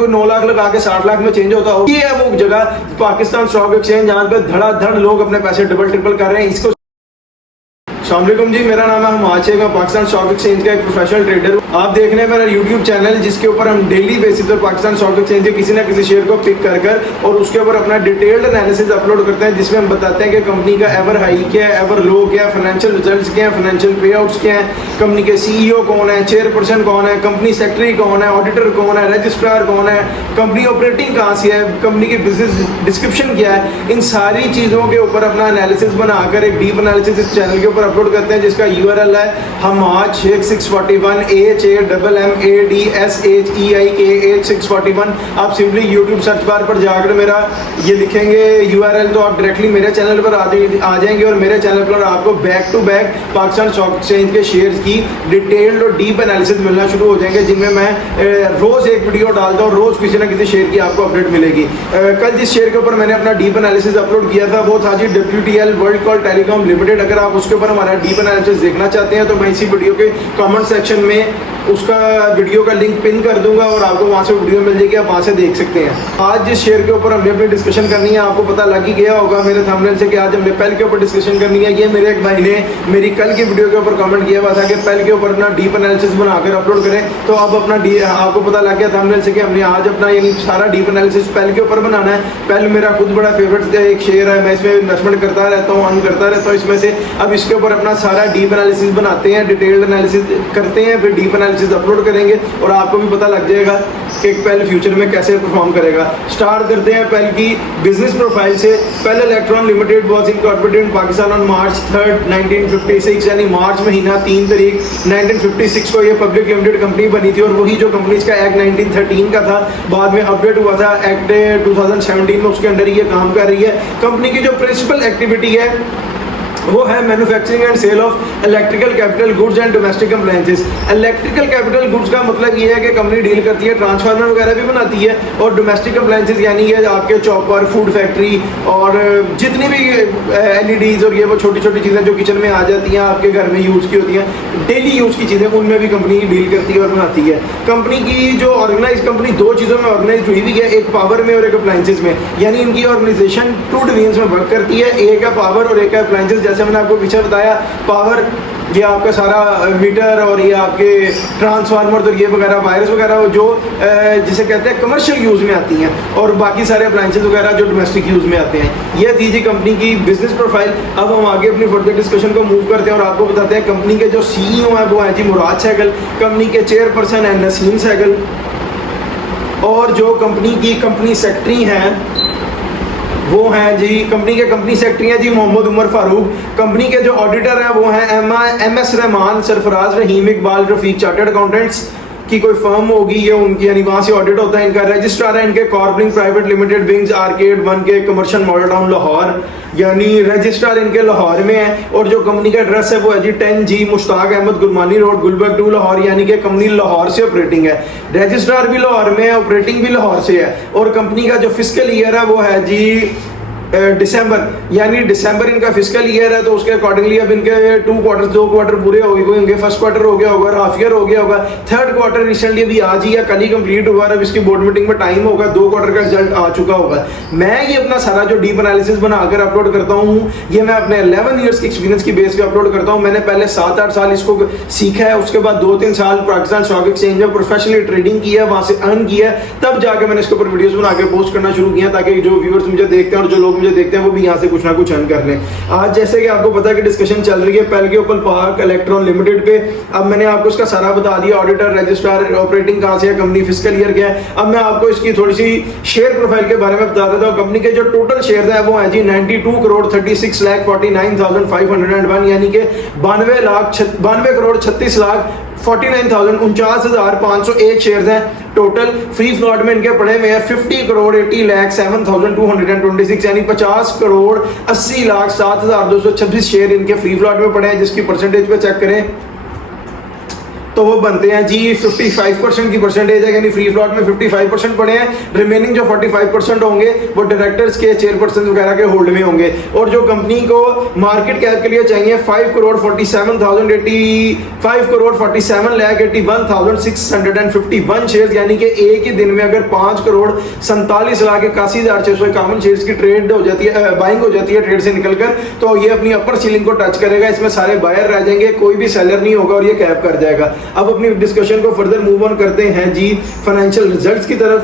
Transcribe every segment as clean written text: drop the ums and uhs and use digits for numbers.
कोई 9 लाख लगा के 60 लाख में चेंज होता हो। ये है वो जगह पाकिस्तान स्टॉक एक्सचेंज जहाँ पे धड़ाधड़ लोग अपने पैसे डबल ट्रिपल कर रहे हैं। इसको अस्सलाम वालेकुम जी, मेरा नाम है हमाद शेख, मैं पाकिस्तान स्टॉक एक्सचेंज का एक प्रोफेशनल ट्रेडर हूँ। आप देख रहे हैं मेरा यूट्यूब चैनल, जिसके ऊपर हम डेली बेसिस पर पाकिस्तान स्टॉक एक्सचेंज के किसी ना किसी शेयर को पिक कर और उसके ऊपर अपना डिटेल्ड एनालिसिस अपलोड करते हैं, जिसमें हम बताते हैं कि कंपनी का एवर हाई क्या है, एवर लो क्या है, फाइनेंशियल रिजल्ट्स क्या है, फाइनेंशियल पे आउट्स क्या है, कंपनी के CEO कौन है, चेयरपर्सन कौन है, कंपनी सेक्रेटरी कौन है, ऑडिटर कौन है, रजिस्ट्रार कौन है, कंपनी ऑपरेटिंग कहाँ से है, कंपनी की बिजनेस डिस्क्रिप्शन क्या है। इन सारी चीज़ों के ऊपर अपना एनालिसिस बनाकर एक डीप एनालिसिस इस चैनल के ऊपर अपलोड करते हैं, जिसका URL है हमाद शेख 641 HAMMADSHEIK 641। आप सिंपली यूट्यूब सर्च बार पर जाकर मेरा ये लिखेंगे URL, तो आप डायरेक्टली मेरे चैनल पर आ जाएंगे और मेरे चैनल पर आपको back to back Pakistan stock exchange के शेयर्स की डिटेल्ड और डीप एनालिसिस मिलना शुरू हो जाएंगे, जिनमें मैं रोज़ एक वीडियो डालता हूँ, रोज़ किसी ना किसी शेयर की आपको अपडेट मिलेगी। कल जिस शेयर के ऊपर मैंने अपना डीप एनालिसिस अपलोड किया था वो था जी WTL world call telecom limited. अगर आप उसके ऊपर हमारा डीप एनालिसिस देखना चाहते हैं तो मैं इसी वीडियो के कमेंट सेक्शन में उसका वीडियो का लिंक पिन कर दूंगा और आपको वहां से वीडियो मिल जाएगी, आप वहां से देख सकते हैं। आज जिस शेयर के ऊपर हमने अपनी डिस्कशन करनी है, आपको पता लग ही गया होगा मेरे थंबनेल से कि आज हमने पेल के ऊपर डिस्कशन करनी है। ये मेरे एक भाई ने मेरी कल की वीडियो के ऊपर कमेंट किया हुआ था कि पेल के ऊपर अपना डीप एनालिसिस बनाकर अपलोड करें, तो अब अपना आपको पता लग गया थंबनेल से कि हमने आज अपना यानी सारा डीप एनालिसिस पेल के ऊपर बनाना है। पेल मेरा खुद बड़ा फेवरेट एक शेयर है, मैं इसमें इन्वेस्टमेंट करता रहता हूँ, अर्न करता रहता हूँ इसमें से। अब इसके ऊपर अपना सारा डीप एनालिसिस बनाते हैं, डिटेल्ड एनालिसिस करते हैं, फिर डीप एनालिसिस अपलोड करेंगे और आपको भी पता लग जाएगा कि पेल फ्यूचर में कैसे परफॉर्म करेगा। स्टार्ट करते हैं पेल की बिजनेस प्रोफाइल से। Pel electron limited was incorporated in Pakistan on March 3, 1956, यानी मार्च महीना 3 तारीख 1956 को ये पब्लिक लिमिटेड कंपनी बनी थी। और वही जो कंपनी का एक्ट 1913 का था, बाद में अपडेट हुआ था एक्ट 2017 में, उसके अंडर ये काम कर रही है। कंपनी की जो प्रिंसिपल एक्टिविटी है वो है manufacturing and sale of electrical capital goods and domestic appliances. Electrical capital goods का मतलब ये है कि कंपनी डील करती है, ट्रांसफार्मर वगैरह भी बनाती है, और डोमेस्टिक अप्लायंसेस यानी ये आपके चॉपर, फूड फैक्ट्री और जितनी भी LEDs और ये वो छोटी छोटी चीज़ें जो किचन में आ जाती हैं, आपके घर में यूज़ की होती हैं, डेली यूज़ की चीज़ें, उनमें भी कंपनी डील करती है और बनाती है। कंपनी की जो ऑर्गेनाइज कंपनी दो चीज़ों में ऑर्गेनाइज हुई हुई है, एक पावर में और एक अप्लायंसेस में, यानी इनकी ऑर्गेनाइजेशन 2 डिवीजन्स में वर्क करती है, एक है पावर और एक है अप्लायंसेस। जैसे मैंने आपको पीछे बताया, पावर ये आपका सारा मीटर और ये आपके ट्रांसफार्मर और ये वगैरह वायर्स वगैरह जो जिसे कहते हैं कमर्शियल यूज़ में आती हैं, और बाकी सारे अप्लायंसेस वगैरह जो डोमेस्टिक यूज़ में आते हैं। ये थी जी कंपनी की बिजनेस प्रोफाइल। अब हम आगे अपनी फर्दर डिस्कशन को मूव करते हैं और आपको बताते हैं कंपनी के जो CEO हैं वो हैं जी मुराद सहगल, कंपनी के चेयरपर्सन हैं नसीम सहगल, और जो कंपनी की कंपनी सेक्रेटरी हैं वो हैं जी कंपनी सेक्रेटरी हैं जी मोहम्मद उमर फारूक। कंपनी के जो ऑडिटर हैं वो हैं MS रहमान, सरफराज रहीम इकबाल रफीक, चार्टर्ड अकाउंटेंट्स की कोई फर्म होगी ये उनकी, यानी वहाँ से ऑडिट होता है इनका। रजिस्ट्रार है इनके कॉर्बरिंग प्राइवेट लिमिटेड, विंग्स आर्केड 1 के कमर्शियल मॉडल टाउन लाहौर, यानी रजिस्ट्रार इनके लाहौर में है। और जो कंपनी का एड्रेस है वो है जी 10G मुश्ताक अहमद गुरमानी रोड, गुलबर्ग 2 लाहौर, यानी कि कंपनी लाहौर से ऑपरेटिंग है। रजिस्ट्रार भी लाहौर में है, ऑपरेटिंग भी लाहौर से है। और कंपनी का जो फिस्कल ईयर है वो है जी दिसंबर, यानी दिसंबर इनका फिस्कल ईयर है, तो उसके अकॉर्डिंगली अब इनके 2 क्वार्टर पूरे हो गए होंगे। फर्स्ट क्वार्टर हो गया होगा, हाफ ईयर हो गया होगा, थर्ड क्वार्टर रिसेंटली अभी आज ही या कल ही कंप्लीट हुआ है। अब इसकी बोर्ड मीटिंग में टाइम होगा, 2 क्वार्टर का रिजल्ट आ चुका होगा। मैं ये अपना सारा जो डीप एनालिसिस बनाकर अपलोड करता हूँ, ये मैं अपने 11 ईयर्स के एक्सपीरियंस की बेस पे अपलोड करता हूँ। मैंने पहले 7-8 साल इसको सीखा है, उसके बाद 2-3 साल पाकिस्तान स्टॉक एक्सचेंज में प्रोफेशनली ट्रेडिंग किया, वहाँ से अर्न किया, तब जाकर मैंने इसके ऊपर वीडियोस बना के पोस्ट करना शुरू किया, ताकि जो व्यूअर्स मुझे देखते हैं और जो लोग मुझे देखते हैं वो भी यहाँ से कुछ ना कुछ अर्न कर लें। आज जैसे कि आपको पता है कि डिस्कशन चल रही है पेल के ऊपर पार्क इलेक्ट्रॉन लिमिटेड पे। अब मैंने आपको इसका सारा बता दिया, ऑडिटर, रजिस्ट्रार, ऑपरेटिंग कहाँ से है, कंपनी फिस्कल ईयर क्या है। अब मैं आपको इसकी थोड़ी सी शेयर प्रोफाइल के बारे में बता देता हूँ। कंपनी के जो टोटल शेयर है वो है जी 92,36,49,501, यानी कि 92,36,49,501 शेयर हैं टोटल। फ्री फ्लॉट में इनके पड़े हुए हैं 50,80,07,226, यानी 50,80,07,226 शेयर इनके फ्री फ्लॉट में पड़े हैं, जिसकी परसेंटेज पे चेक करें तो वो बनते हैं जी 55% की परसेंटेज है, यानी फ्री फ्लॉट में 55% पड़े हैं, रिमेनिंग जो 45% होंगे वो डायरेक्टर्स के, चेयरपर्सन वगैरह के होल्ड में होंगे। और जो कंपनी को मार्केट कैप के लिए चाहिए 5,47,81,651 शेयर, यानी कि एक ही दिन में अगर 5,47,81,651 शेयर्स की ट्रेड हो जाती है, बाइंग हो जाती है ट्रेड से निकलकर, तो ये अपनी अपर सीलिंग को टच करेगा। इसमें सारे बायर रह जाएंगे, कोई भी सेलर नहीं होगा और ये कैप कर जाएगा। अब अपनी डिस्कशन को फर्दर मूव ऑन करते हैं जी फाइनेंशियल रिजल्ट्स की तरफ।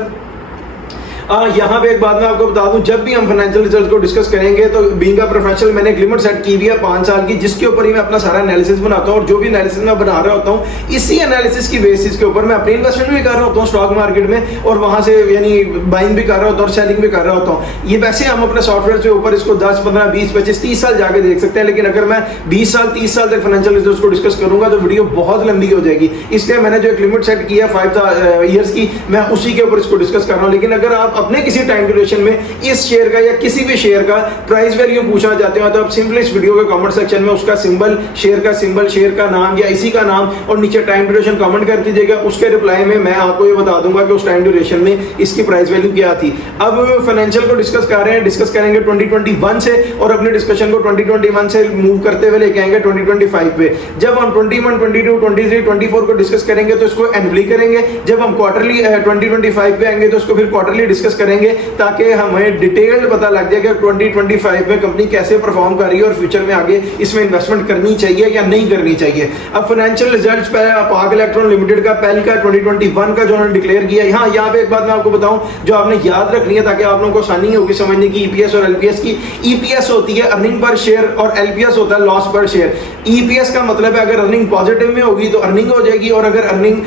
यहाँ पे एक बात मैं आपको बता दूं, जब भी हम फाइनेंशियल रिजल्ट को डिस्कस करेंगे तो बीइंग अ प्रोफेशनल मैंने एक लिमिट सेट की हुई है 5 साल की, जिसके ऊपर ही मैं अपना सारा एनालिसिस बनाता हूँ। और जो भी एनालिसिस मैं बना रहा होता हूँ, इसी एनालिसिस की बेसिस के ऊपर मैं अपनी इन्वेस्टमेंट भी कर रहा होता हूँ स्टॉक मार्केट में, और वहां से यानी बाइंग भी कर रहा होता हूँ और सेलिंग भी कर रहा होता हूँ। ये वैसे हम अपने सॉफ्टवेयर के ऊपर इसको 10, 15, 20, 25, 30 साल जाके देख सकते हैं, लेकिन अगर मैं 20 साल 30 साल तक फाइनेंशियल रिजल्ट को डिस्कस करूंगा तो वीडियो बहुत लंबी हो जाएगी। इसलिए मैंने जो एक लिमिट सेट की है 5 ईयर्स की, मैं उसी के ऊपर इसको डिस्कस कर रहा हूँ। लेकिन अगर आप अपने किसी टाइम में इस शेयर का या किसी भी शेयर का प्राइस वैल्यू पूछना चाहते हो तो आप सिंपली इस वीडियो के कमेंट सेक्शन में उसका सिंबल, शेयर का सिंबल, शेयर का नाम या इसी का नाम और नीचे टाइम ड्यूरेशन कमेंट कर दीजिएगा। उसके रिप्लाई में मैं आपको ये बता दूंगा कि उस टाइम ड्यूरेशन में इसकी प्राइस वैल्यू क्या थी। अब फाइनेंशियल को डिस्कस कर रहे हैं, डिस्कस करेंगे 2021 से, और अपने डिस्कशन को 2021 से मूव करते हुए लेके आएंगे 2025 पे। जब हम 21, 22, 23, 24 को डिस्कस करेंगे तो इसको एनुअली करेंगे। जब हम क्वार्टरली 2025 पे आएंगे तो इसको फिर क्वार्टरली डिस्कस करेंगे, ताकि हमें डिटेल्ड पता लग जाए कि 2025 में कंपनी कैसे परफॉर्म कर रही है और फ्यूचर में आगे इसमें इन्वेस्टमेंट करनी चाहिए या नहीं करनी चाहिए। अब फाइनेंशियल रिजल्ट्स पे पाक इलेक्ट्रॉन लिमिटेड का पहल का 2021 का जो उन्होंने डिक्लेयर किया, यहाँ पे एक बात मैं आपको बताऊं जो आपने याद रखनी है ताकि आप लोगों को आसानी होगी समझने की। ईपीएस और एलपीएस की, ईपीएस होती है अर्निंग पर शेयर और एलपीएस होता है लॉस पर शेयर। ईपीएस का मतलब है अगर अर्निंग पॉजिटिव में होगी तो अर्निंग हो जाएगी, और अगर अर्निंग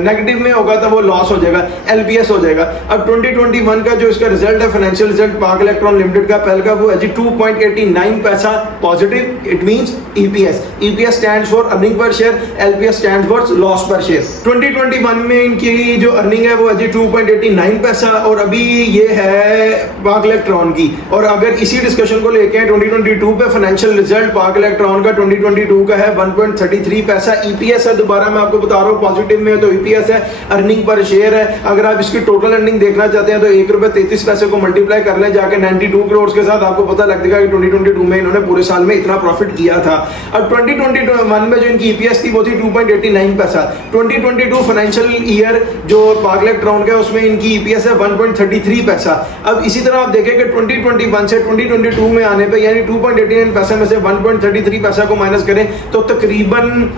नेगेटिव में होगा तो वो लॉस हो जाएगा, एलपीएस हो जाएगा। अब 2021 का जो इसका रिजल्ट है फाइनेंशियल रिजल्ट पाक इलेक्ट्रॉन लिमिटेड का पहल का, वो है जी 2.89 पैसा positive. It means EPS, EPS stands for earning per share, LPS stands for loss पर शेयर। 2021 में इनकी जो अर्निंग है वो है जी 2.89 पैसा, और अभी ये है पाक इलेक्ट्रॉन की। और अगर इसी डिस्कशन को लेके 2022 पे फाइनेंशियल रिजल्ट पाक इलेक्ट्रॉन का 2022 का है 1.33 पैसा। ईपीएस है, दोबारा मैं आपको बता रहा हूँ पॉजिटिव में तो ईपीएस है, अर्निंग पर शेयर है। अगर आप इसकी टोटल अर्निंग देखना चाहते हैं तो ₹1.33 को मल्टीप्लाई कर लें जाके 92 करोड़ के साथ, आपको पता लग जाएगा कि 2022 में इन्होंने पूरे साल में इतना प्रॉफिट किया था। अब 2021 में जो इनकी ईपीएस थी वो थी 2.89 पैसा। 2022 फाइनेंशियल ईयर जो पाक इलेक्ट्रॉन का उसमें इनकी ईपीएस है 1.33 पैसा। अब इसी तरह आप देखें कि 2021 से 2022 में आने पे यानी 2.89 पैसा में से 1.33 पैसा को माइनस करें तो तकरीबन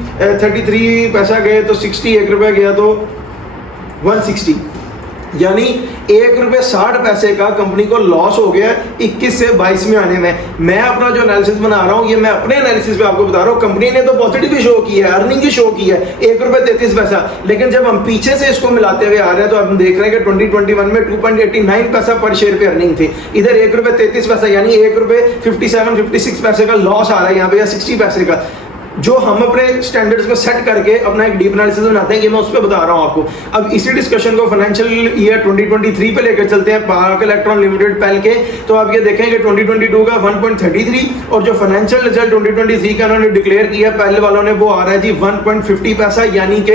33 पैसा गए तो 61 रुपए गया तो 160, यानी ₹1.60 का कंपनी को लॉस हो गया 21 से 22 में आने में। मैं अपना जो एनालिसिस बना रहा हूं ये मैं अपने एनालिसिस पे आपको बता रहा हूं। कंपनी ने तो पॉजिटिव ही शो किया है, अर्निंग ही शो की है ₹1.33, लेकिन जब हम पीछे से इसको मिलाते हुए आ रहे हैं तो हम देख रहे हैं कि 2021 में 2.89 पैसा पर शेयर पे अर्निंग थी, इधर ₹1.33 यानी ₹1.57-56 का लॉस आ रहा है यहाँ पे, या 60 पैसे का, जो हम अपने स्टैंडर्ड्स को सेट करके अपना एक डीप एनालिसिस बनाते हैं। ये मैं उस पर बता रहा हूं आपको। अब इसी डिस्कशन को फाइनेंशियल ईयर 2023 पे लेकर चलते हैं पाक इलेक्ट्रॉन लिमिटेड पहल के, तो आप ये देखेंगे 2022 का 1.33 और जो फाइनेंशियल रिजल्ट 2023 का उन्होंने डिक्लेयर किया पहले वालों ने, वो आ रहा है जी 1.50 पैसा, यानी कि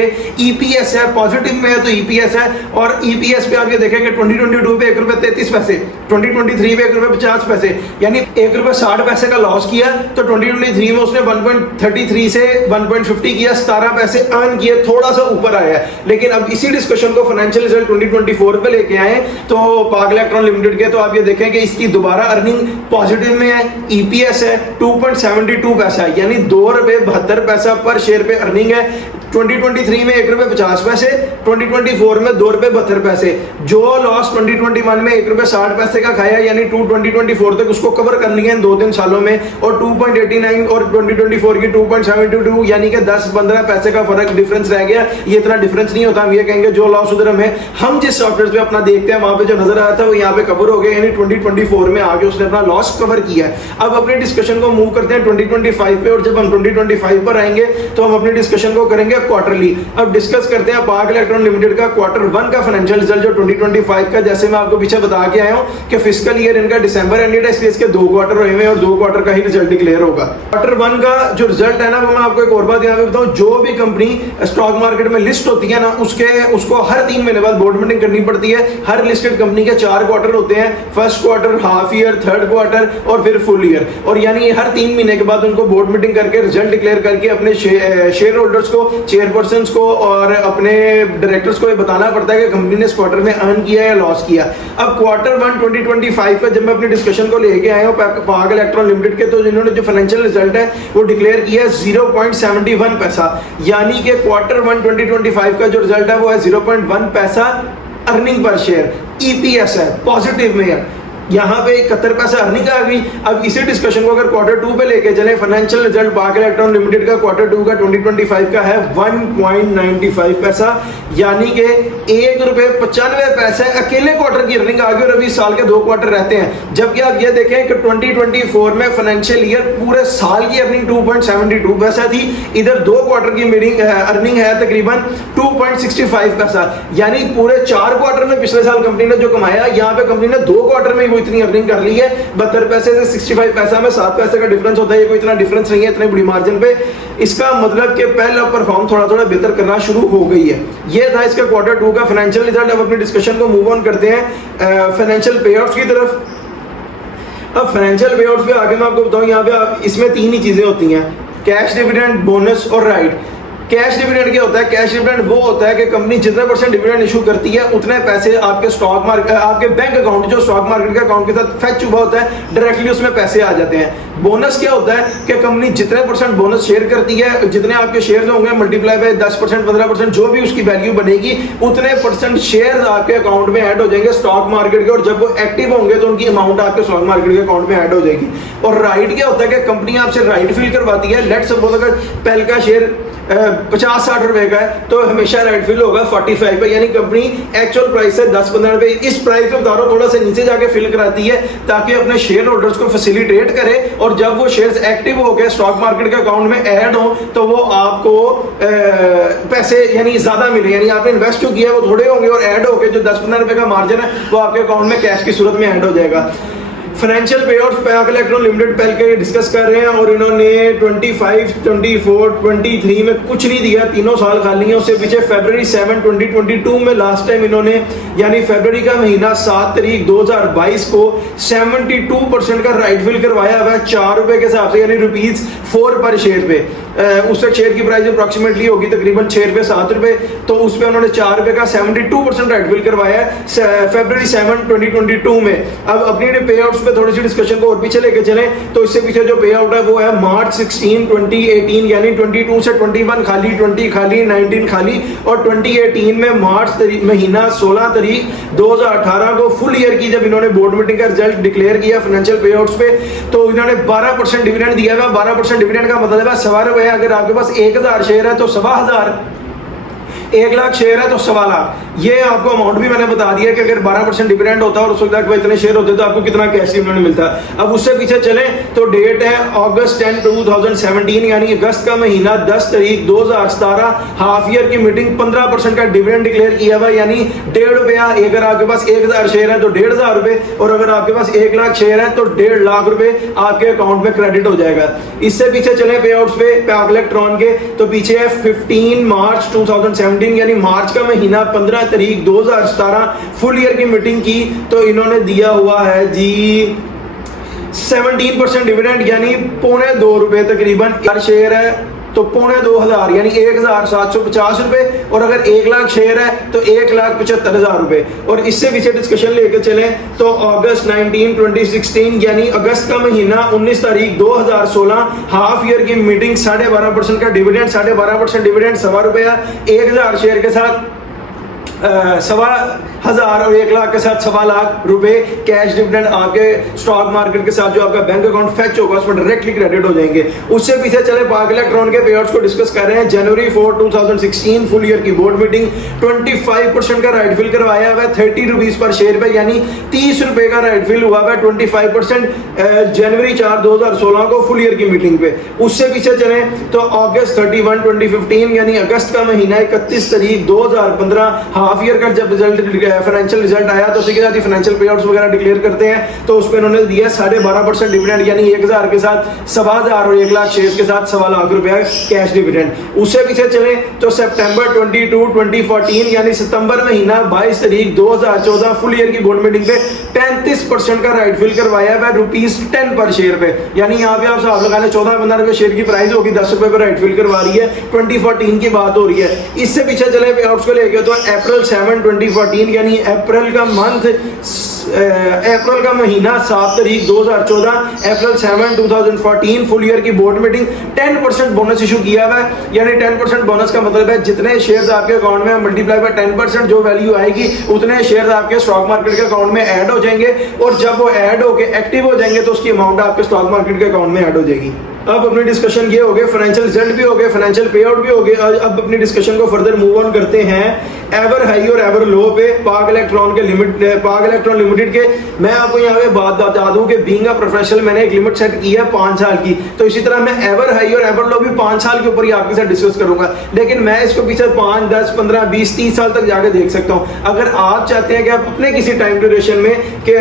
ईपीएस है, पॉजिटिव में है तो ईपीएस है। और ईपीएस पे आप ये देखेंगे 2022 पे ₹1.33, 2023 पे ₹1.50, यानी ₹1.60 का लॉस किया। तो 2023 में उसने 1.33 से 1.50 किया, 17 पैसे अर्न किए, थोड़ा सा ऊपर आया है। लेकिन अब इसी डिस्कशन को फाइनेंशियल रिजल्ट 2024 पे लेके आए तो पाक इलेक्ट्रॉन लिमिटेड के, तो आप ये देखें कि इसकी दोबारा अर्निंग पॉजिटिव में है, ईपीएस है 2.72 पैसा, यानी ₹2.72 पर शेयर पे अर्निंग है। 2023 में ₹1.50, 2024 में ₹2.72। जो लॉस 2021 में ₹1.60 का खाया, यानी 2024 तक उसको कवर कर लिया इन 2-3 सालों में, और 2.89 और 2024 की 2.72, यानी कि 10-15 पैसे का फर्क डिफरेंस रह गया। ये इतना डिफरेंस नहीं होता, हम ये कहेंगे जो लॉस उधर हम जिस सॉफ्टवेयर पे अपना देखते हैं वहां पे जो नजर आया था वो यहाँ पे कवर हो गया, यानी 2024 में आगे उसने अपना लॉस कवर किया है। अब अपने डिस्कशन को मूव करते हैं 2025 पे, और जब हम 2025 पर आएंगे तो हम अपनी डिस्कशन को करेंगे क्वार्टरली। अब डिस्कस करते हैं पाक इलेक्ट्रॉन लिमिटेड का Q1 का फाइनेंशियल रिजल्ट जो 2025 का, जैसे मैं आपको पीछे बता के आया हूं कि फिस्कल ईयर इनका दिसंबर एंडेड है, इसलिए इसके 2 क्वार्टर हुए हैं और 2 क्वार्टर का ही रिजल्ट डिक्लेयर होगा। Q1 का जो रिजल्ट है है ना, वो मैं आपको एक और बात यहाँ पे बताऊं, जो भी कंपनी स्टॉक मार्केट में लिस्ट होती है ना, उसको हर 3 महीने बाद बोर्ड मीटिंग करनी पड़ती है। हर लिस्टेड कंपनी के 4 क्वार्टर होते हैं, first quarter, half year, third quarter और फिर फुल ईयर। और यानी हर 3 महीने के बाद उनको बोर्ड मीटिंग करके रिजल्ट डिक्लेयर करके अपने शेयर होल्डर्स को, चेयरपर्सन को और अपने डायरेक्टर्स को ये बताना पड़ता है कि कंपनी ने इस क्वार्टर में अर्न किया या लॉस किया। अब क्वार्टर 1 2025 पे जब मैं अपनी डिस्कशन को लेके आया हूँ पाक इलेक्ट्रॉन लिमिटेड के, तो जिन्होंने जो फाइनेंशियल रिजल्ट है वो डिक्लेयर किया है 0.71 पैसा, यानी कि क्वार्टर 1 2025 का जो रिजल्ट है वो है 0.1 पैसा अर्निंग पर शेयर, ईपीएस है, पॉजिटिव में है। यहाँ पे 71 पैसा अर्निंग आ गई। अब इसी डिस्कशन को अगर क्वार्टर 2 पे लेके चले, फाइनेंशियल रिजल्ट पाक इलेक्ट्रॉन लिमिटेड का क्वार्टर 2 का 2025 का है 1.95 पैसा, यानी कि ₹1.95 अकेले क्वार्टर की अर्निंग आ गई। और अभी साल के 2 क्वार्टर रहते हैं, जबकि आप ये देखें कि 2024 में फाइनेंशियल ईयर पूरे साल की अर्निंग 2.72 पैसा थी, इधर 2 क्वार्टर की अर्निंग है तकरीबन 2.65 पैसा, यानी पूरे 4 क्वार्टर में पिछले साल कंपनी ने जो कमाया, यहाँ पे कंपनी ने 2 क्वार्टर में इतनी अर्निंग कर ली है। 72 पैसे से 65 पैसा में 7 पैसे का डिफरेंस होता है, ये कोई इतना डिफरेंस नहीं है इतने बड़ी मार्जिन पे। इसका मतलब कि पहला परफॉर्म थोड़ा थोड़ा बेहतर करना शुरू हो गई है। ये था इसका क्वार्टर 2 का फाइनेंशियल रिजल्ट। अब अपनी डिस्कशन को मूव ऑन करते हैं फाइनेंशियल पे आउट्स की तरफ। अब फाइनेंशियल पे आउट्स पे आगे मैं आपको बताऊं, यहाँ पे इसमें 3 ही चीजें होती हैं, कैश डिविडेंड, बोनस और राइट। कैश डिविडेंड क्या होता है? कैश डिविडेंड वो होता है कि कंपनी जितने % डिविडेंड इशू करती है उतने पैसे आपके स्टॉक मार्केट, आपके बैंक अकाउंट, जो स्टॉक मार्केट के अकाउंट के साथ फेच चुका होता है, डायरेक्टली उसमें पैसे आ जाते हैं। बोनस क्या होता है कि कंपनी जितने % बोनस शेयर करती है, जितने आपके शेयर होंगे मल्टीप्लाई बाय 10% 15% जो भी उसकी वैल्यू बनेगी, उतने % शेयर आपके अकाउंट में ऐड हो जाएंगे स्टॉक मार्केट के, और जब वो एक्टिव होंगे तो उनकी अमाउंट आपके स्टॉक मार्केट के अकाउंट में ऐड हो जाएगी। और राइट क्या होता है कि कंपनी आपसे राइट फील करवाती है। लेट्स सपोज अगर पहल का शेयर 50-60 रुपए का है तो हमेशा राइट फील होगा 45 पे, यानी कंपनी एक्चुअल प्राइस है 10-15 रुपए, इस प्राइस पे बता रहा हूं थोड़ा सा नीचे जाके फिल कराती है ताकि अपने शेयर होल्डर्स को फैसिलिटेट करे, और जब वो शेयर्स एक्टिव हो गए स्टॉक मार्केट के अकाउंट में ऐड हो तो वो आपको पैसे यानी ज्यादा मिले, यानी आपने इन्वेस्ट जो किया है वो थोड़े होंगे और ऐड हो गए जो 10-15 रुपए का मार्जिन है वो आपके अकाउंट में कैश की सूरत में ऐड हो जाएगा। फाइनेंशियल पे आउट्स पाक इलेक्ट्रॉन लिमिटेड पहले के डिस्कस कर रहे हैं, और इन्होंने 25, 24, 23 में कुछ नहीं दिया, तीनों साल खाली है। उससे पीछे फरवरी 7 2022 में लास्ट टाइम इन्होंने, यानी फरवरी का महीना 7 तारीख 2022 को 72% का राइट फील करवाया हुआ है 4 रुपए के हिसाब से, यानी ₹4 पर शेयर पे। उससे शेयर की प्राइस अप्रोक्सीमेटली होगी तकरीबन 6 रुपए 7 रुपए, तो उस पे उन्होंने 4 रुपए का 72% राइट फील करवाया है फरवरी 7 2022 में। अब अपनी पे आउट्स पे थोड़ी सी डिस्कशन को और पीछे लेके चले, तो इससे पीछे जो पे आउट है वो है मार्च 16 2018, यानी 22 से 21 खाली, 20 खाली, 19 खाली, और 2018 में मार्च महीना 16 तारीख 2018 को फुल ईयर की जब इन्होंने बोर्ड मीटिंग का रिजल्ट डिक्लेयर किया फाइनेंशियल पे आउट्स पे, तो इन्होंने 12% डिविडेंड दिया है। 12% डिविडेंड का मतलब है ₹1.25। अगर आपके पास 1000 शेयर है तो 1,25,000, 1 लाख शेयर है तो 1.25 लाख। ये आपको अमाउंट भी मैंने बता दिया कि अगर 12% डिविडेंड होता है और उस वक्त तक इतने शेयर होते तो आपको कितना कैश डिविडेंड मिलता है। अब उससे पीछे चले तो डेट है अगस्त 10 2017, यानी अगस्त का महीना 10 तारीख 2017, हाफ ईयर की मीटिंग 15% का डिविडेंड डिक्लेयर किया हुआ, यानी ₹1.5। अगर आपके पास 1000 शेयर है तो ₹1,500, और अगर आपके पास 1 लाख शेयर है तो ₹1.5 लाख आपके अकाउंट में क्रेडिट हो जाएगा। इससे पीछे चले पे आउट्स पे पाक इलेक्ट्रॉन के, तो पीछे है 15 मार्च 2017, यानी मार्च का महीना 15 तारीख 2017 फुल ईयर की मीटिंग की, तो इन्होंने दिया हुआ है जी 17% डिविडेंड, यानी ₹2.25 तकरीबन हर शेयर है तो ₹2,2500, यानी 1,750 रुपए, और अगर 1 लाख शेयर है तो 1,75,000 रुपए। और इससे पीछे डिस्कशन लेकर चलें तो अगस्त 19 2016, यानी अगस्त का महीना 19 तारीख 2016 हाफ ईयर की मीटिंग 12.5% का डिविडेंड, 12.5% डिविडेंड ₹1.25, 1000 शेयर के साथ 1,25,000 और 1 लाख के साथ 1.25 लाख रुपए कैश डिविडेंड आपके स्टॉक मार्केट के साथ जो आपका बैंक अकाउंट फेच होगा उसमें डायरेक्टली क्रेडिट हो जाएंगे। उससे पीछे चले पाक इलेक्ट्रॉन के पे आउट्स को डिस्कस कर रहे हैं। जनवरी 4 2016 फुल ईयर की बोर्ड मीटिंग 25% का राइट फील करवाया हुआ है ₹30 पर शेयर पे, यानी ₹30 का राइट फील हुआ है 25% जनवरी 4 2016 को फुल ईयर की मीटिंग पे। उससे पीछे चले तो अगस्त 31 2015, यानी अगस्त का महीना 31 तारीख 2015 हाफ ईयर का जब रिजल्ट फाइनेंशियल रिजल्ट आया तो उसी के साथ ही फाइनेंशियल पे आउट्स वगैरह डिक्लेयर करते हैं, तो उसमें इन्होंने दिया 12.5% डिविडेंड, यानी 1000 के साथ 1000 और 1 लाख शेयर्स के साथ 1.25 लाख रुपया कैश डिविडेंड। उससे पीछे चले तो सितंबर 22, 2014 यानी सितंबर महीना 22 तारीख 2014 फुल ईयर की बोर्ड मीटिंग पे 35% का राइट फिल करवाया है ₹10 पर शेयर पे, यानी यहाँ पे आप हिसाब लगा लें 14-15 रुपए शेयर की प्राइस होगी, 10 रुपए पे राइट फिल करवा रही है। 2014 की बात हो रही है। इससे पीछे चले पे आउट्स को लेके तो अप्रैल 7, 2014 यानी अप्रैल का महीना 7 तारीख 2014 अप्रैल 7, 2014 फुल ईयर की बोर्ड मीटिंग 10% बोनस इशू किया हुआ है, यानी 10% बोनस का मतलब है जितने शेयर्स आपके अकाउंट में मल्टीप्लाई बाय 10% जो वैल्यू आएगी उतने शेयर्स आपके स्टॉक मार्केट के अकाउंट में ऐड हो जाएंगे, और जब वो ऐड होके एक्टिव हो जाएंगे तो उसकी अमाउंट आपके स्टॉक मार्केट के अकाउंट में ऐड हो जाएगी। अब अपनी डिस्कशन ये हो गए, फाइनेंशियल रिजल्ट भी हो गए, फाइनेंशियल पे आउट भी हो गए। अब अपनी डिस्कशन को फर्दर मूव ऑन करते हैं एवर हाई और एवर लो पे पाक इलेक्ट्रॉन लिमिटेड के। मैं आपको यहाँ पे बात बता दूं कि बीइंग अ प्रोफेशनल मैंने एक लिमिट सेट की है 5 साल की, तो इसी तरह मैं एवर हाई और एवर लो भी 5 साल के ऊपर ही आपके साथ डिस्कस करूंगा, लेकिन मैं इसको पीछे 5, 10, 15, 20, 30 साल तक जाके देख सकता हूँ। अगर आप चाहते हैं कि आप अपने किसी टाइम ड्यूरेशन में कि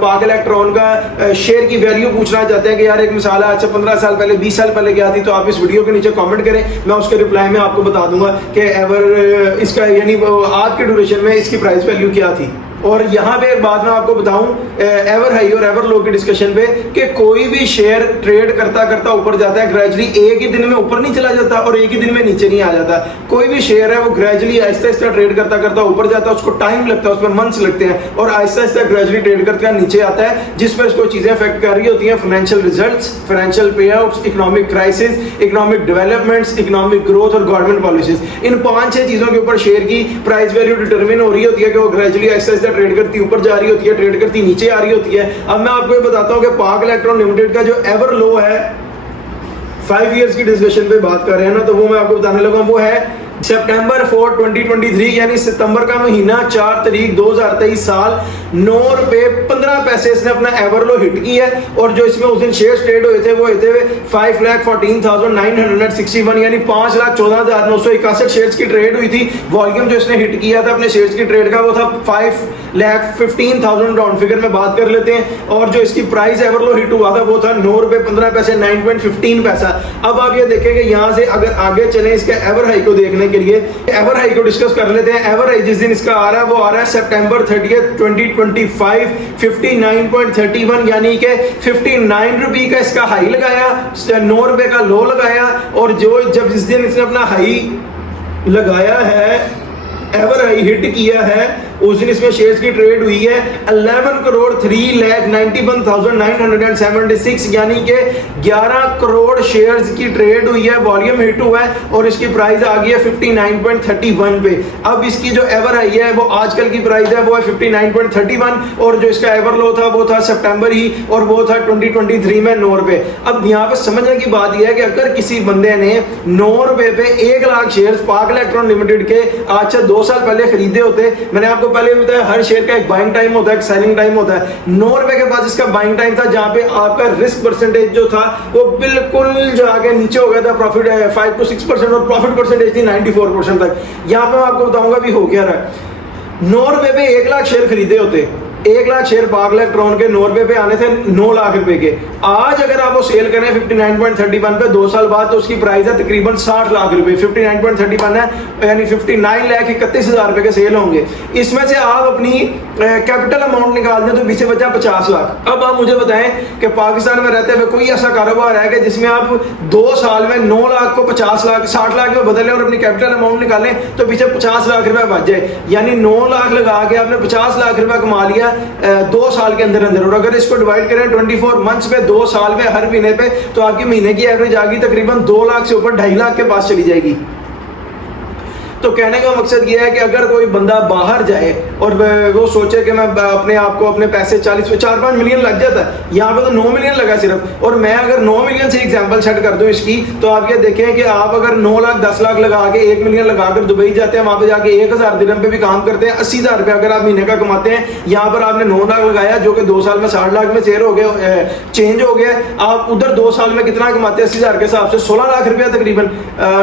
पाक इलेक्ट्रॉन का शेयर की वैल्यू पूछना चाहते हैं कि यार एक मिसाल है अच्छा 15 साल पहले 20 साल पहले क्या थी, तो आप इस वीडियो के नीचे कमेंट करें, मैं उसके रिप्लाई में आपको बता दूंगा कि एवर इसका यानी आज के ड्यूरेशन में इसकी प्राइस वैल्यू क्या थी। और यहाँ पे एक बात मैं आपको बताऊं एवर हाई और एवर लो की डिस्कशन पे कि कोई भी शेयर ट्रेड करता करता ऊपर जाता है ग्रेजुअली, एक ही दिन में ऊपर नहीं चला जाता और एक ही दिन में नीचे नहीं आ जाता। कोई भी शेयर है वो ग्रेजुअली आहिस्ता आहिस्ता ट्रेड करता करता ऊपर जाता है, उसको टाइम लगता है, उसमें मंथ्स लगते हैं, और आहिस्ता आहिस्ता ग्रेजुअली ट्रेड करता नीचे आता है, जिस पर इसको चीजें अफेक्ट कर रही होती हैं, फाइनेंशियल रिजल्ट्स, फाइनेंशियल पे outs, economic crisis, economic developments, economic growth और गवर्नमेंट पॉलिसीज। इन 5-6 चीजों के ऊपर शेयर की प्राइस वैल्यू डिटरमिन हो रही होती है कि वो ग्रेजुअली आहिस्ता आहिस्ता ट्रेड करती ऊपर जा रही होती है, ट्रेड करती नीचे आ रही होती है। अब मैं आपको ये बताता हूं कि पाक इलेक्ट्रॉन लिमिटेड का जो एवर लो है 5 इयर्स की डिस्कशन पे बात कर रहे हैं ना, तो वो मैं आपको बताने लगा, वो है सितंबर 4, 2023 यानी सितंबर का महीना 4 तारीख 2023 साल 9 रुपए 15 पैसे इसने अपना एवर लो हिट की है, और जो इसमें उस दिन शेयर ट्रेड हुए थे वो हुए थे 5,14,961 यानी 5,14,961 शेयर्स की ट्रेड हुई थी। वॉल्यूम जो इसने हिट किया था अपने शेयर्स की ट्रेड का वो था 5,15,000 राउंड फिगर में बात कर लेते हैं, और जो इसकी प्राइस एवर लो हिट हुआ था वो था 9 रुपए 15 पैसे 9.15 पैसा। अब आप ये देखेंगे यहाँ से अगर आगे चले इसके एवर हाई को देखने के लिए, एवर हाई को डिस्कस कर लेते हैं। एवर हाई जिस दिन इसका आ रहा है वो आ रहा है सितंबर 30, 2025 59.31 यानी कि 59 रुपए का इसका हाई लगाया, 9 रुपए का लो लगाया, और जो जब जिस दिन इसने अपना हाई लगाया है एवर हाई हिट किया है उस दिन इसमें शेयर्स की ट्रेड हुई है 11,03,91,976 यानी कि 11 करोड़ शेयर्स की ट्रेड हुई है, वॉल्यूम हिट हुआ है, और इसकी प्राइस आ गई है 59.31 पे। अब इसकी जो एवर हाई है वो आजकल की प्राइस है वो है 59.31, और जो इसका एवर लो था वो था सितंबर ही, और वो था 2023 में 9 रुपए। अब यहाँ पे समझने की बात यह है कि अगर किसी बंदे ने 9 रुपए पे 1 लाख शेयर्स पाक इलेक्ट्रॉन लिमिटेड के आज से 2 साल पहले खरीदे होते, मैंने आपको पहले भी बताया हर शेयर का एक बाइंग टाइम होता है, एक सेलिंग टाइम होता है। 9 रुपए के बाद इसका बाइंग टाइम था जहां पे आपका रिस्क परसेंटेज जो था वो बिल्कुल जाके नीचे हो गया था, प्रॉफिट 5 to 6% और प्रॉफिट परसेंटेज थी 94% तक। यहां पे मैं आपको बताऊंगा भी हो क्या रहा है। 9 रुपए पे 1 लाख शेयर खरीदे होते, 1 लाख शेयर पाक इलेक्ट्रॉन के 9 रुपए पे आने थे 9 लाख रुपए के। आज अगर आप वो सेल करें 59.31 पे 2 साल बाद तो उसकी प्राइस है तकरीबन 60 लाख रुपए। 59.31 है यानी 59,31,000 रुपए के सेल होंगे। इसमें से आप अपनी कैपिटल अमाउंट निकाल दें तो पीछे बचा 50 लाख। अब आप मुझे बताएं कि पाकिस्तान में रहते हुए कोई ऐसा कारोबार है कि जिसमें आप 2 साल में 9 लाख को 50 लाख 60 लाख में बदलें और अपनी कैपिटल अमाउंट निकालें तो पीछे 50 लाख रुपए बच जाए, यानी 9 लाख लगा के आपने 50 लाख रुपए कमा लिया 2 साल के अंदर अंदर। और अगर इसको डिवाइड करें 24 मंथ्स पे 2 साल में हर महीने पे तो आपकी महीने की एवरेज आ गई तकरीबन 2 लाख से ऊपर 2.5 लाख के पास चली जाएगी। तो कहने का मकसद ये है कि अगर कोई बंदा बाहर जाए और वो सोचे कि मैं अपने आप को अपने पैसे 4-5 मिलियन लग जाता है, यहाँ पे तो 9 मिलियन लगा सिर्फ, और मैं अगर 9 मिलियन से एग्जांपल सेट कर दूं इसकी, तो आप ये देखें कि आप अगर 9 लाख 10 लाख लगा के 1 मिलियन लगाकर दुबई जाते हैं, वहां पे जाके 1000 दिरहम पे भी काम करते हैं, 80,000 रुपये अगर आप महीने का कमाते हैं, यहाँ पर आपने 9 लाख लगाया जो कि 2 साल में 60 लाख में शेयर हो गए चेंज हो गया। आप उधर 2 साल में कितना कमाते हैं 80,000 के हिसाब से 16 लाख रुपया तकरीबन,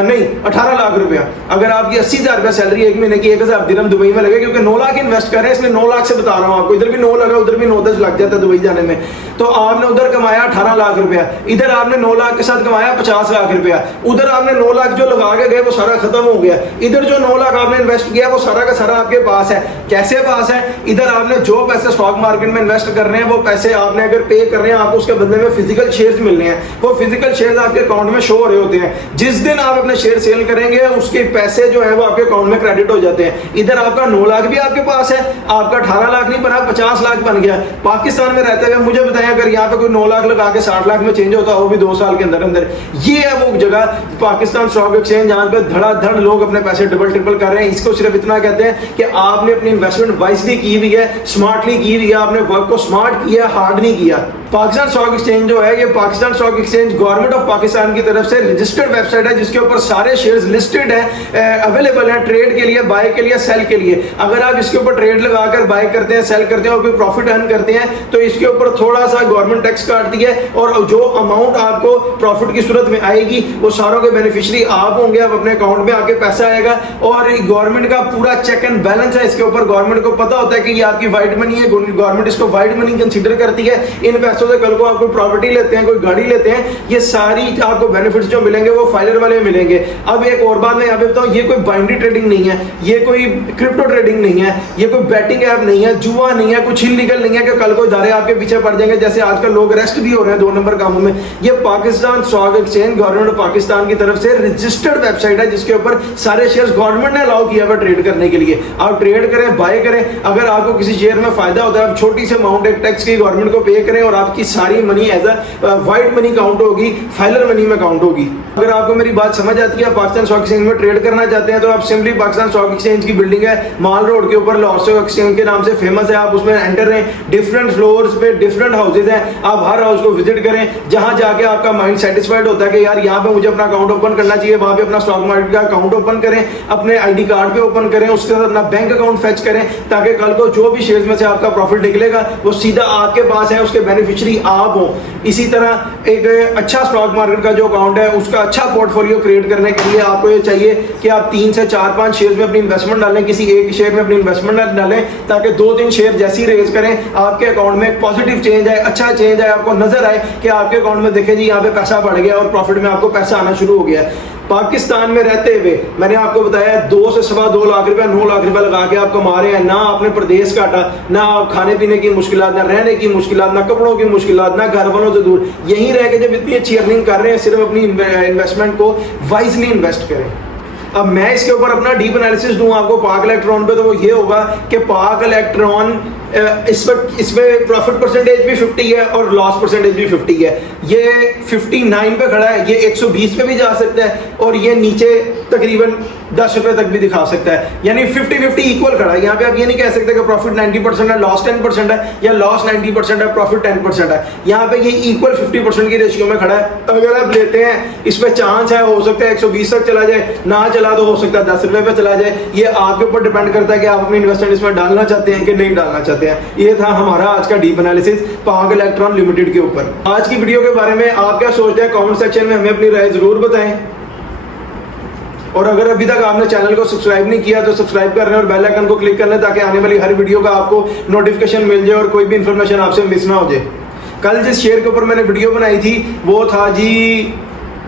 नहीं 18 लाख रुपया। अगर आपकी 80,000 रुपया सैलरी एक महीने की, 1,000 दिरहम दुबई में लगे, क्योंकि 9 लाख इन्वेस्ट कर रहे हैं, इसलिए 9 लाख से बता रहा हूँ आपको। इधर भी 9 लगा, उधर भी 9-10 लग जाता है दुबई जाने में। तो आपने उधर कमाया 18 लाख रुपया, इधर आपने 9 लाख के साथ कमाया 50 लाख रुपया। उधर आपने 9 लाख जो लगा के गए वो सारा खत्म हो गया, इधर जो 9 लाख आपने इन्वेस्ट किया वो सारा का सारा आपके पास है। कैसे पास है? इधर आपने जो पैसे स्टॉक मार्केट में इन्वेस्ट कर रहे हैं वो पैसे आपने अगर पे कर रहे हैं, आपको उसके बदले में फिजिकल शेयर्स मिलने हैं। वो फिजिकल शेयर्स आपके अकाउंट में शो हो रहे होते हैं। जिस दिन आप अपने शेयर सेल करेंगे उसके पैसे जो है वो आपके अकाउंट में क्रेडिट हो जाते हैं। इधर आपका 9 लाख भी आपके पास है, आपका 18 लाख नहीं बना, 50 लाख बन गया। पाकिस्तान में रहते हुए मुझे बताएं, अगर यहाँ पे कोई 9 लाख लगा के 60 लाख में चेंज होता हो भी 2 साल के अंदर अंदर। ये है वो जगह पाकिस्तान स्टॉक एक्सचेंज जहां पे धड़ाधड़ लोग अपने पैसे डबल ट्रिपल कर रहे हैं। इसको सिर्फ इतना कहते हैं कि आपने अपनी इन्वेस्टमेंट वाइजली की हुई है, स्मार्टली की हुई है, आपने वर्क को स्मार्ट किया, हार्ड नहीं किया। पाकिस्तान स्टॉक एक्सचेंज जो है, ये Pakistan stock exchange government of Pakistan की तरफ से रजिस्टर्ड वेबसाइट है, जिसके ऊपर सारे शेयर्स लिस्टेड है, अवेलेबल है ट्रेड के लिए, बाय के लिए, सेल के लिए। अगर आप इसके ऊपर ट्रेड लगाकर बाय करते हैं, सेल करते हैं और कोई प्रॉफिट अर्न करते हैं तो इसके ऊपर थोड़ा सा गवर्नमेंट टैक्स काटती है, और जो अमाउंट आपको प्रॉफिट की सूरत में आएगी वो सारों के बेनिफिशियरी आप होंगे, आप अपने अकाउंट में आके पैसा आएगा। और गवर्नमेंट का पूरा चेक एंड बैलेंस है इसके ऊपर। गवर्नमेंट को पता होता है कि ये आपकी वाइट मनी है, गवर्नमेंट इसको वाइट मनी कंसीडर करती है। इन पैसों से कल को आप कोई प्रॉपर्टी लेते हैं, कोई गाड़ी लेते हैं, ये सारी आपको बेनिफिट्स जो मिलेंगे वो फाइलर वाले मिलेंगे। अब एक और बात मैं यहाँ पे बताऊँ, ये कोई बाइनरी ट्रेडिंग नहीं है, ये कोई क्रिप्टो ट्रेडिंग नहीं है, ये कोई बैटिंग ऐप नहीं है, जुआ नहीं है, कुछ इलीगल नहीं है कि कल को इदारे आपके पीछे पड़ जाएंगे जैसे आजकल लोग अरेस्ट भी हो रहे हैं 2 नंबर कामों में। ये Pakistan stock exchange government of Pakistan की तरफ से रजिस्टर्ड वेबसाइट है, जिसके ऊपर सारे शेयर्स गवर्नमेंट ने अलाउ किया हुआ ट्रेड करने के लिए। आप ट्रेड करें, बाय करें, अगर आपको किसी शेयर में फायदा होता है, आप छोटी सी अमाउंट एक टैक्स की गवर्नमेंट को पे करें और आपकी सारी money as a white money count होगी, फाइलर मनी में काउंट होगी। अगर आपको मेरी बात समझ आती है, पाकिस्तान स्टॉक एक्सचेंज में ट्रेड करना चाहते हैं तो आप सिंपली पाकिस्तान स्टॉक एक्सचेंज की बिल्डिंग है माल रोड के ऊपर, लाहौर स्टॉक एक्सचेंज के नाम से फेमस है, आप उसमें एंटर रहें। डिफरेंट फ्लोर्स पे डिफरेंट हाउसेज हैं, आप हर हाउस को विजिट करें, जहां जाके आपका माइंड सेटिस्फाइड होता है कि यार यहाँ पे मुझे अपना अकाउंट ओपन करना चाहिए, वहां पे अपना स्टॉक मार्केट का अकाउंट ओपन करें, अपने आईडी कार्ड पे ओपन करें, उसके साथ अपना बैंक अकाउंट फेच करें, ताकि कल को जो भी शेयर्स में से आपका प्रॉफिट निकलेगा वो सीधा आपके पास है, उसके बेनिफिशियरी आप हो। इसी तरह एक अच्छा स्टॉक मार्केट का जो अकाउंट है उसका अच्छा पोर्टफोलियो क्रिएट करने के लिए आपको ये चाहिए कि आप 3 से 4-5 शेयर में अपनी इन्वेस्टमेंट डालें, किसी एक शेयर में अपनी इन्वेस्टमेंट डालें, ताकि 2-3 शेयर जैसी रेज करें आपके अकाउंट में एक पॉजिटिव चेंज आए, अच्छा चेंज आए, आपको नजर आए कि आपके अकाउंट में देखें जी यहाँ पे पैसा बढ़ गया और प्रॉफिट में आपको पैसा आना शुरू हो गया। पाकिस्तान में रहते हुए मैंने आपको बताया 2 से सवा 2 लाख रुपया, 9 लाख रुपया लगा के आप कमा रहे हैं, ना आपने प्रदेश काटा, ना आप खाने पीने की मुश्किलात, ना रहने की मुश्किलात, ना कपड़ों की मुश्किलात, ना घर वालों से दूर, यहीं रह के जब इतनी अच्छी अर्निंग कर रहे हैं, सिर्फ अपनी इन्वेस्टमेंट को वाइजली इन्वेस्ट करें। अब मैं इसके ऊपर अपना डीप एनालिसिस दूं आपको पाक इलेक्ट्रॉन पे, तो वो ये होगा कि पाक इलेक्ट्रॉन इसमें प्रॉफिट परसेंटेज भी 50 है और लॉस परसेंटेज भी 50 है। ये 59 पे खड़ा है, ये 120 पे भी जा सकता है और ये नीचे तकरीबन 10 रुपए तक भी दिखा सकता है, यानी 50-50 इक्वल खड़ा है। यहाँ पे आप ये नहीं कह सकते कि प्रॉफिट 90% है, लॉस 10% है, या लॉस 90% है, प्रॉफिट 10% है। यहाँ पे ये इक्वल 50% की रेशियो में खड़ा है। अगर आप लेते हैं, इस पे चांस है, हो सकता है 120 तक चला जाए, ना चला तो हो सकता है 10 रुपए पे चला जाए। ये आपके ऊपर डिपेंड करता है कि आप अपनी इन्वेस्टमेंट इसमें डालना चाहते हैं कि नहीं डालना चाहते हैं। ये था हमारा आज का डीप एनालिसिस पाक इलेक्ट्रॉन लिमिटेड के ऊपर। आज की वीडियो के बारे में आप क्या सोचते हैं, कमेंट सेक्शन में हमें अपनी राय जरूर बताएं। और अगर अभी तक आपने चैनल को सब्सक्राइब नहीं किया तो सब्सक्राइब कर लें और बेल आइकन को क्लिक कर लें, ताकि आने वाली हर वीडियो का आपको नोटिफिकेशन मिल जाए और कोई भी इंफॉर्मेशन आपसे मिस ना हो जाए। कल जिस शेयर के ऊपर मैंने वीडियो बनाई थी वो था जी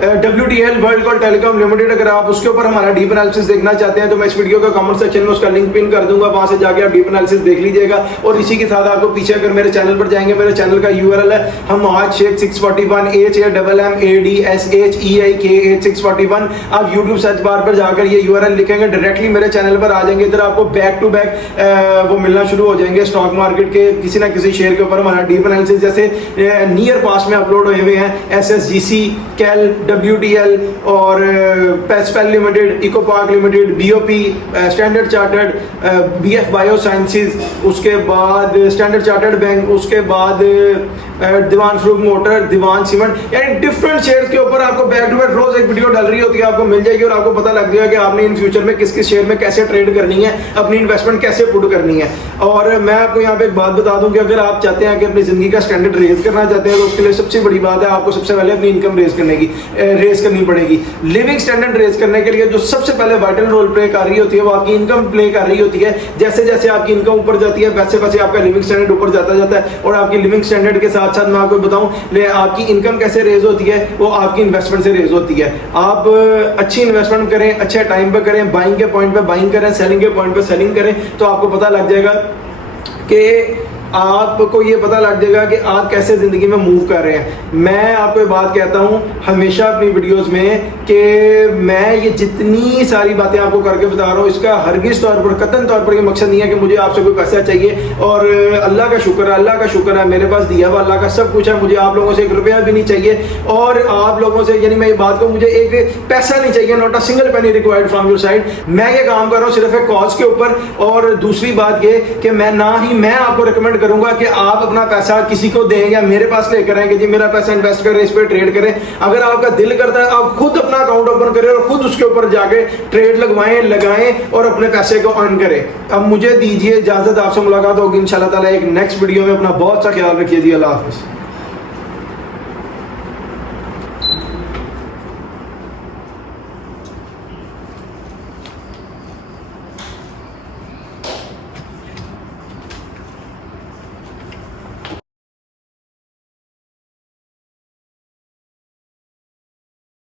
WTL world call telecom limited. अगर आप उसके ऊपर हमारा डीप एनालिसिस देखना चाहते हैं तो मैं इस वीडियो का कमेंट सेक्शन में उसका लिंक पिन कर दूंगा, वहां से जाके आप डीप एनालिसिस देख लीजिएगा। और इसी के साथ आपको पीछे अगर मेरे चैनल पर जाएंगे, मेरे चैनल का URL है हमाद शेख 641 HAMMADSHEIK 641। आप यूट्यूब सर्च बार पर जाकर ये URL लिखेंगे, डायरेक्टली मेरे चैनल पर आ जाएंगे। इधर आपको बैक टू बैक वो मिलना शुरू हो जाएंगे स्टॉक मार्केट के किसी ना किसी शेयर के ऊपर हमारा डीप एनालिसिस, जैसे नियर पास्ट में अपलोड हुए हुए हैं SSGC, कैल, WTL और पेस्पेल limited, eco park limited, BOP, standard chartered, BF bio sciences, उसके बाद स्टैंडर्ड चार्टर्ड बैंक, उसके बाद दीवान फ्रूट मोटर, दीवान सीमेंट, यानी डिफरेंट शेयर्स के ऊपर आपको बैक टू बैक रोज एक वीडियो डल रही होती है, आपको मिल जाएगी और आपको पता लग जाएगा कि आपने इन फ्यूचर में किस किस शेयर में कैसे ट्रेड करनी है, अपनी इन्वेस्टमेंट कैसे पुट करनी है। और मैं आपको यहाँ पे एक बात बता दूं कि अगर आप चाहते हैं कि अपनी जिंदगी का स्टैंडर्ड रेज करना चाहते हैं तो उसके लिए सबसे बड़ी बात है आपको सबसे पहले अपनी इनकम रेज करने की। रेस करनी पड़ेगी। लिविंग स्टैंडर्ड रेस करने के लिए जो सबसे पहले वाइटल रोल प्ले कर रही होती है वो आपकी इनकम प्ले कर रही होती है। जैसे जैसे आपकी इनकम ऊपर जाती है वैसे वैसे आपका लिविंग स्टैंडर्ड ऊपर जाता जाता है। और आपकी लिविंग स्टैंडर्ड के साथ साथ मैं आपको बताऊं आपकी इनकम कैसे रेज होती है, वो आपकी इन्वेस्टमेंट से रेज होती है। आप अच्छी इन्वेस्टमेंट करें, अच्छे टाइम पे करें, बाइंग के पॉइंट पे बाइंग करें, सेलिंग के पॉइंट पे सेलिंग करें, तो आपको पता लग जाएगा कि आपको ये पता लग जाएगा कि आप कैसे ज़िंदगी में मूव कर रहे हैं। मैं आपको ये बात कहता हूँ हमेशा अपनी वीडियोस में कि मैं ये जितनी सारी बातें आपको करके बता रहा हूँ इसका हरगिज़ तौर पर, कतन तौर पर ये मकसद नहीं है कि मुझे आपसे कोई पैसा चाहिए। और अल्लाह का शुक्र है मेरे पास दिया हुआ अल्लाह का सब कुछ है, मुझे आप लोगों से 1 रुपया भी नहीं चाहिए। और आप लोगों से यानी मैं ये बात को, मुझे एक पैसा नहीं चाहिए, not a single penny required from your side. मैं ये काम कर रहा हूँ सिर्फ एक कॉज के ऊपर। और दूसरी बात ये कि मैं आपको रिकमेंड करूंगा कि आप अपना पैसा किसी को दें या मेरे पास लेकर आए कि जी मेरा पैसा इन्वेस्ट करें, इस पर ट्रेड करें। अगर आपका दिल करता है आप खुद अपना अकाउंट ओपन करें और खुद उसके ऊपर जाके ट्रेड लगाएं और अपने पैसे को अर्न करें। अब मुझे दीजिए इजाजत, आपसे मुलाकात होगी इंशाल्लाह ताला एक नेक्स्ट वीडियो में। अपना बहुत सा ख्याल रखिए जी, अल्लाह हाफिज़।